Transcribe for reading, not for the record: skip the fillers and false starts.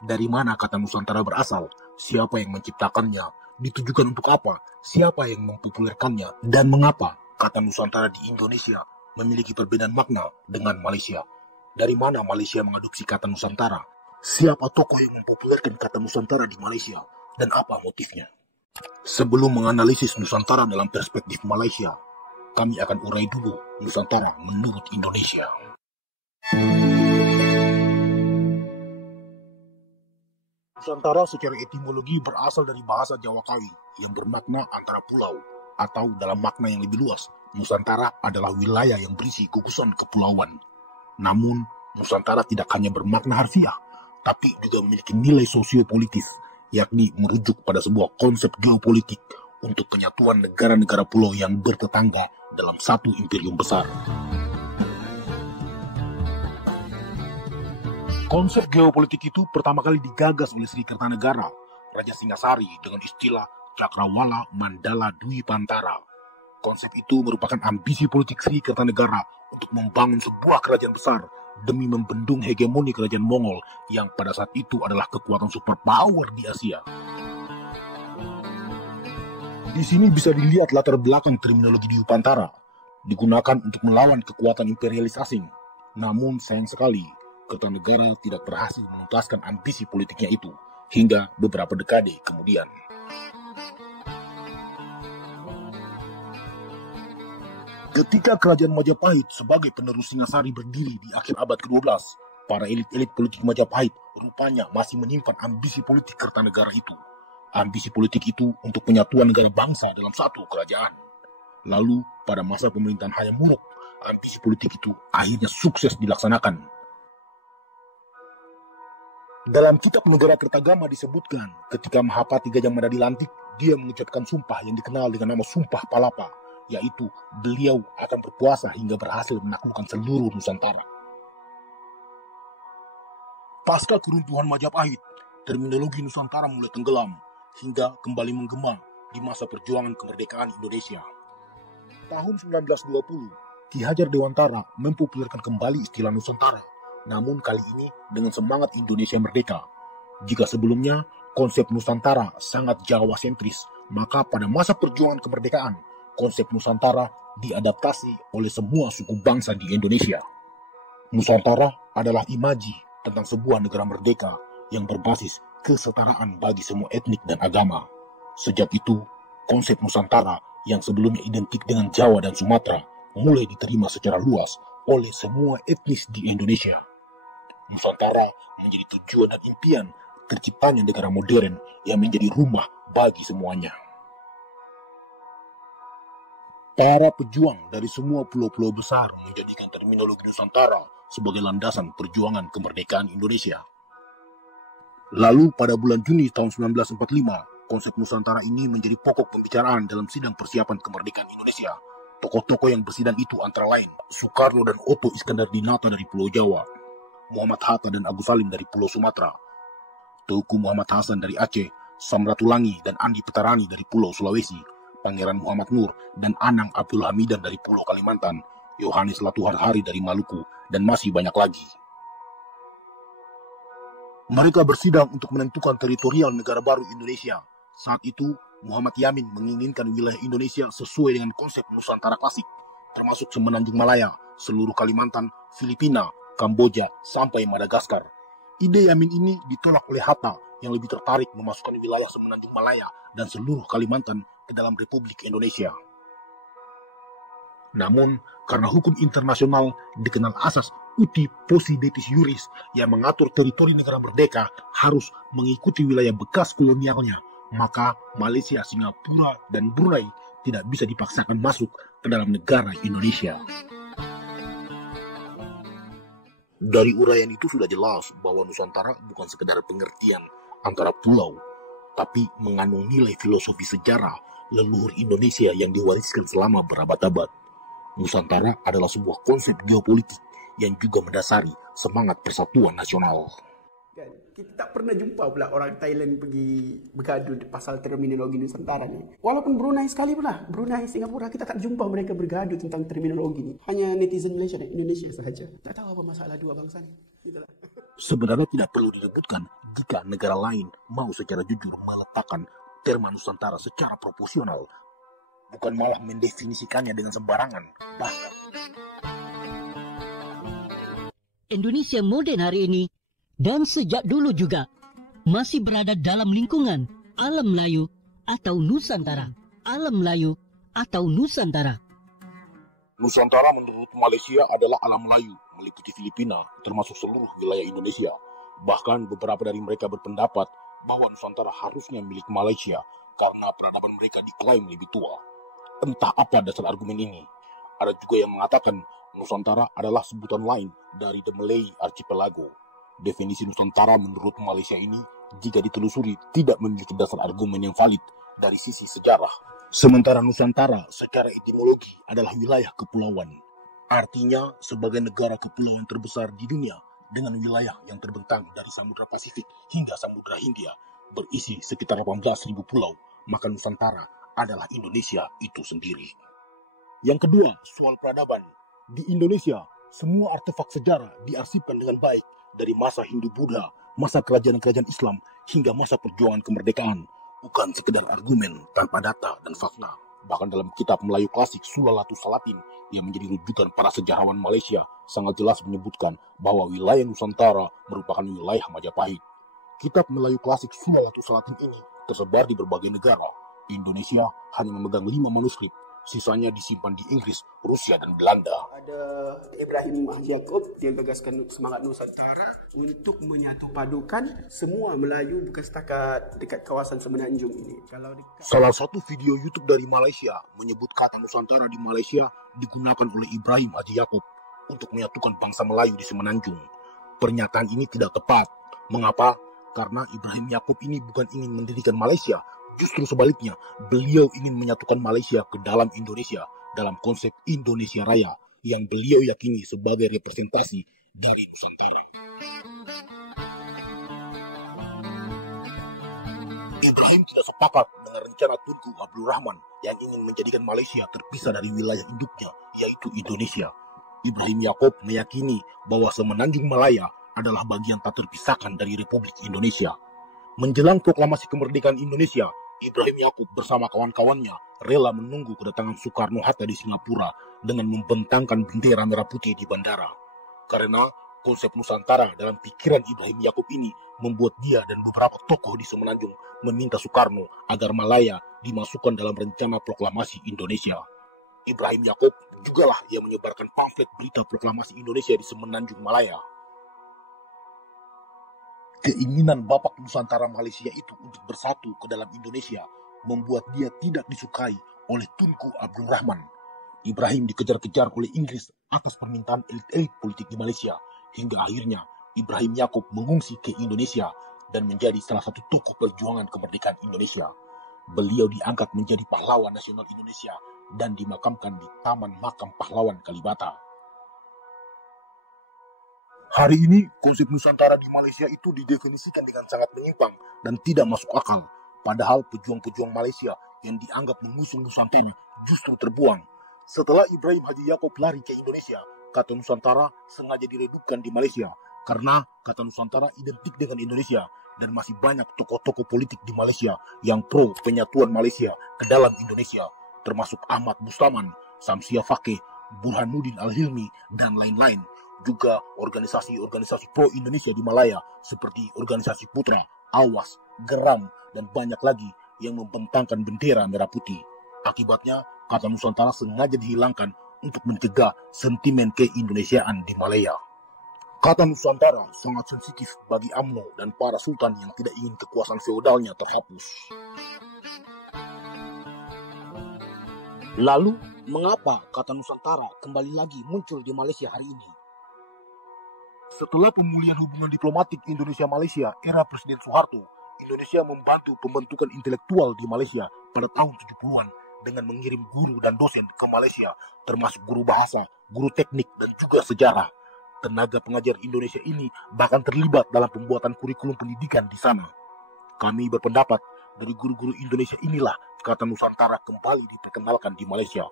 Dari mana kata Nusantara berasal? Siapa yang menciptakannya? Ditujukan untuk apa? Siapa yang mempopulerkannya? Dan mengapa kata Nusantara di Indonesia memiliki perbedaan makna dengan Malaysia? Dari mana Malaysia mengadopsi kata Nusantara? Siapa tokoh yang mempopulerkan kata Nusantara di Malaysia? Dan apa motifnya? Sebelum menganalisis Nusantara dalam perspektif Malaysia, kami akan urai dulu Nusantara menurut Indonesia. Nusantara secara etimologi berasal dari bahasa Jawa Kawi yang bermakna antara pulau, atau dalam makna yang lebih luas, Nusantara adalah wilayah yang berisi gugusan kepulauan. Namun, Nusantara tidak hanya bermakna harfiah, tapi juga memiliki nilai sosiopolitis, yakni merujuk pada sebuah konsep geopolitik untuk penyatuan negara-negara pulau yang bertetangga dalam satu imperium besar. Konsep geopolitik itu pertama kali digagas oleh Sri Kertanegara, Raja Singasari dengan istilah Cakrawala Mandala Dwi Pantara. Konsep itu merupakan ambisi politik Sri Kertanegara untuk membangun sebuah kerajaan besar demi membendung hegemoni kerajaan Mongol yang pada saat itu adalah kekuatan superpower di Asia. Di sini bisa dilihat latar belakang terminologi Dwi Pantara, digunakan untuk melawan kekuatan imperialis asing. Namun sayang sekali, Kertanegara tidak berhasil menuntaskan ambisi politiknya itu hingga beberapa dekade kemudian. Ketika kerajaan Majapahit sebagai penerus Singasari berdiri di akhir abad ke-12, para elit-elit politik Majapahit rupanya masih menyimpan ambisi politik Kertanegara itu. Ambisi politik itu untuk penyatuan negara bangsa dalam satu kerajaan. Lalu, pada masa pemerintahan Hayam Wuruk, ambisi politik itu akhirnya sukses dilaksanakan. Dalam kitab Negara Kertagama disebutkan, ketika Mahapati Gajah Mada dilantik, dia mengucapkan sumpah yang dikenal dengan nama Sumpah Palapa, yaitu beliau akan berpuasa hingga berhasil menaklukkan seluruh Nusantara. Pasca keruntuhan Majapahit, terminologi Nusantara mulai tenggelam hingga kembali menggema di masa perjuangan kemerdekaan Indonesia. Tahun 1920, Ki Hajar Dewantara mempopulerkan kembali istilah Nusantara, namun kali ini dengan semangat Indonesia merdeka. Jika sebelumnya konsep Nusantara sangat Jawa sentris, maka pada masa perjuangan kemerdekaan, konsep Nusantara diadaptasi oleh semua suku bangsa di Indonesia. Nusantara adalah imaji tentang sebuah negara merdeka yang berbasis kesetaraan bagi semua etnik dan agama. Sejak itu, konsep Nusantara yang sebelumnya identik dengan Jawa dan Sumatera mulai diterima secara luas oleh semua etnis di Indonesia. Nusantara menjadi tujuan dan impian terciptanya negara modern yang menjadi rumah bagi semuanya. Para pejuang dari semua pulau-pulau besar menjadikan terminologi Nusantara sebagai landasan perjuangan kemerdekaan Indonesia. Lalu pada bulan Juni tahun 1945, konsep Nusantara ini menjadi pokok pembicaraan dalam sidang persiapan kemerdekaan Indonesia. Tokoh-tokoh yang bersidang itu antara lain Soekarno dan Otto Iskandar Dinata dari Pulau Jawa, Muhammad Hatta dan Agus Salim dari Pulau Sumatera, Teuku Muhammad Hasan dari Aceh, Samratulangi dan Andi Pitarani dari Pulau Sulawesi, Pangeran Muhammad Nur dan Anang Abdul Hamidan dari Pulau Kalimantan, Yohanes Latuhar Hari dari Maluku, dan masih banyak lagi. Mereka bersidang untuk menentukan teritorial negara baru Indonesia. Saat itu, Muhammad Yamin menginginkan wilayah Indonesia sesuai dengan konsep Nusantara klasik, termasuk Semenanjung Malaya, seluruh Kalimantan, Filipina, Kamboja, sampai Madagaskar. Ide Yamin ini ditolak oleh Hatta yang lebih tertarik memasukkan wilayah Semenanjung Malaya dan seluruh Kalimantan ke dalam Republik Indonesia. Namun, karena hukum internasional dikenal asas uti possidetis juris yang mengatur teritori negara merdeka harus mengikuti wilayah bekas kolonialnya, maka Malaysia, Singapura, dan Brunei tidak bisa dipaksakan masuk ke dalam negara Indonesia. Dari uraian itu sudah jelas bahwa Nusantara bukan sekedar pengertian antara pulau, tapi mengandung nilai filosofi sejarah leluhur Indonesia yang diwariskan selama berabad-abad. Nusantara adalah sebuah konsep geopolitik yang juga mendasari semangat persatuan nasional. Kita tak pernah jumpa pula orang Thailand pergi bergaduh pasal terminologi Nusantara ni. Walaupun Brunei sekali pula, Brunei, Singapura, kita tak jumpa mereka bergaduh tentang terminologi ni. Hanya netizen Malaysia dan Indonesia sahaja. Tak tahu apa masalah dua bangsa ni. Itulah. Sebenarnya tidak perlu disebutkan jika negara lain mau secara jujur meletakkan terma Nusantara secara proporsional, bukan malah mendefinisikannya dengan sembarangan. Bahkan Indonesia modern hari ini dan sejak dulu juga masih berada dalam lingkungan alam Melayu atau Nusantara. Alam Melayu atau Nusantara. Nusantara menurut Malaysia adalah alam Melayu, meliputi Filipina, termasuk seluruh wilayah Indonesia. Bahkan beberapa dari mereka berpendapat bahwa Nusantara harusnya milik Malaysia karena peradaban mereka diklaim lebih tua. Entah apa dasar argumen ini. Ada juga yang mengatakan Nusantara adalah sebutan lain dari The Malay Archipelago. Definisi Nusantara menurut Malaysia ini, jika ditelusuri, tidak memiliki dasar argumen yang valid dari sisi sejarah. Sementara Nusantara secara etimologi adalah wilayah kepulauan. Artinya sebagai negara kepulauan terbesar di dunia dengan wilayah yang terbentang dari Samudra Pasifik hingga Samudra Hindia berisi sekitar 18.000 pulau, maka Nusantara adalah Indonesia itu sendiri. Yang kedua, soal peradaban. Di Indonesia, semua artefak sejarah diarsipkan dengan baik dari masa Hindu-Buddha, masa kerajaan-kerajaan Islam, hingga masa perjuangan kemerdekaan. Bukan sekedar argumen tanpa data dan fakta. Bahkan dalam kitab Melayu klasik Sulalatus Salatin yang menjadi rujukan para sejarawan Malaysia sangat jelas menyebutkan bahwa wilayah Nusantara merupakan wilayah Majapahit. Kitab Melayu klasik Sulalatus Salatin ini tersebar di berbagai negara. Indonesia hanya memegang 5 manuskrip, sisanya disimpan di Inggris, Rusia, dan Belanda. Ada Ibrahim Haji Yaakob, dia gagaskan semangat Nusantara untuk menyatu padukan semua Melayu bukan setakat dekat kawasan Semenanjung ini. Salah satu video YouTube dari Malaysia menyebut kata Nusantara di Malaysia digunakan oleh Ibrahim Haji Yaakob untuk menyatukan bangsa Melayu di Semenanjung. Pernyataan ini tidak tepat. Mengapa? Karena Ibrahim Yaakob ini bukan ingin mendirikan Malaysia. Justru sebaliknya, beliau ingin menyatukan Malaysia ke dalam Indonesia dalam konsep Indonesia Raya yang beliau yakini sebagai representasi dari Nusantara. Ibrahim tidak sepakat dengan rencana Tunku Abdul Rahman yang ingin menjadikan Malaysia terpisah dari wilayah induknya, yaitu Indonesia. Ibrahim Yaakob meyakini bahwa Semenanjung Malaya adalah bagian tak terpisahkan dari Republik Indonesia. Menjelang proklamasi kemerdekaan Indonesia, Ibrahim Yaakob bersama kawan-kawannya rela menunggu kedatangan Soekarno-Hatta di Singapura dengan membentangkan bendera merah putih di bandara. Karena konsep Nusantara dalam pikiran Ibrahim Yaakob ini membuat dia dan beberapa tokoh di Semenanjung meminta Soekarno agar Malaya dimasukkan dalam rencana proklamasi Indonesia. Ibrahim Yaakob jugalah yang menyebarkan pamflet berita proklamasi Indonesia di Semenanjung Malaya. Keinginan Bapak Nusantara Malaysia itu untuk bersatu ke dalam Indonesia membuat dia tidak disukai oleh Tunku Abdul Rahman. Ibrahim dikejar-kejar oleh Inggris atas permintaan elit-elit politik di Malaysia, hingga akhirnya Ibrahim Yaakob mengungsi ke Indonesia dan menjadi salah satu tokoh perjuangan kemerdekaan Indonesia. Beliau diangkat menjadi pahlawan nasional Indonesia dan dimakamkan di Taman Makam Pahlawan Kalibata. Hari ini, konsep Nusantara di Malaysia itu didefinisikan dengan sangat menyimpang dan tidak masuk akal. Padahal pejuang-pejuang Malaysia yang dianggap mengusung Nusantara justru terbuang. Setelah Ibrahim Haji Yaakob lari ke Indonesia, kata Nusantara sengaja diredupkan di Malaysia karena kata Nusantara identik dengan Indonesia dan masih banyak tokoh-tokoh politik di Malaysia yang pro penyatuan Malaysia ke dalam Indonesia, termasuk Ahmad Bustaman, Samsia Fakih, Burhanuddin Al-Hilmi, dan lain-lain. Juga organisasi-organisasi pro-Indonesia di Malaya seperti Organisasi Putra, Awas, Geram, dan banyak lagi yang membentangkan bendera merah putih. Akibatnya, kata Nusantara sengaja dihilangkan untuk mencegah sentimen keindonesiaan di Malaya. Kata Nusantara sangat sensitif bagi UMNO dan para sultan yang tidak ingin kekuasaan feodalnya terhapus. Lalu, mengapa kata Nusantara kembali lagi muncul di Malaysia hari ini? Setelah pemulihan hubungan diplomatik Indonesia-Malaysia era Presiden Soeharto, Indonesia membantu pembentukan intelektual di Malaysia pada tahun 70-an dengan mengirim guru dan dosen ke Malaysia, termasuk guru bahasa, guru teknik, dan juga sejarah. Tenaga pengajar Indonesia ini bahkan terlibat dalam pembuatan kurikulum pendidikan di sana. Kami berpendapat dari guru-guru Indonesia inilah kata Nusantara kembali diperkenalkan di Malaysia.